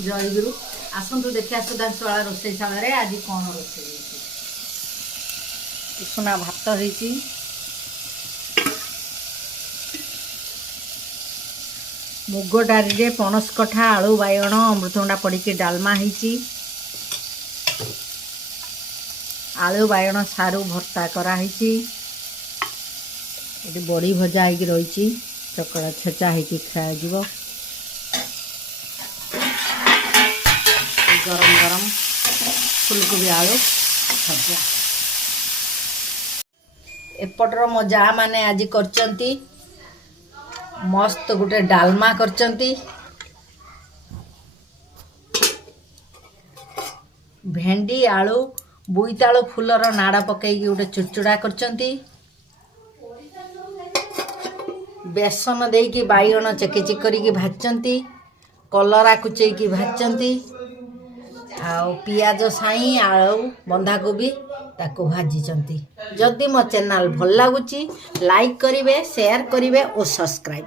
ଜୟଗୁରୁ ଆସନ୍ତୁ ଦେଖିବା ସୁଧାଂଶୁଳା ରୋଷେଇଶାଳରେ ଆଜି କ'ଣ ରୋଷେଇ ହେଇଛି। ଉଷୁନା ଭାତ ହେଇଛି, ମୁଗ ଡାଲିରେ ପଣସ କଠା ଆଳୁ ବାଇଗଣ ଅମୃତଭଣ୍ଡା ପଡ଼ିକି ଡାଲମା ହେଇଛି, ଆଳୁ ବାଇଗଣ ସାରୁ ଭର୍ତ୍ତା କରାହେଇଛି, ଏଠି ବଡ଼ି ଭଜା ହେଇକି ରହିଛି, ଚକଡ଼ା ଛେଚା ହେଇକି ଖାଆଯିବ। गरम गरम फुलकोबी आलू भजा। एपटर मो जा माने आज करचंती मस्त गोटे डालमा करचंती, भेंडी आलू बोईतालु फुलर नाड़ा पकईकी गोटे चुड़चुड़ा करचंती, बेसन देकी बाइगण चेकी करिकी भाजचंती, कलरा कुचेकी भाजचंती, पियाज साई आलू बंधाकोबी ताको भाजी। जदि मो चैनल भल लगुच लाइक करिवे, शेयर करिवे और सब्सक्राइब।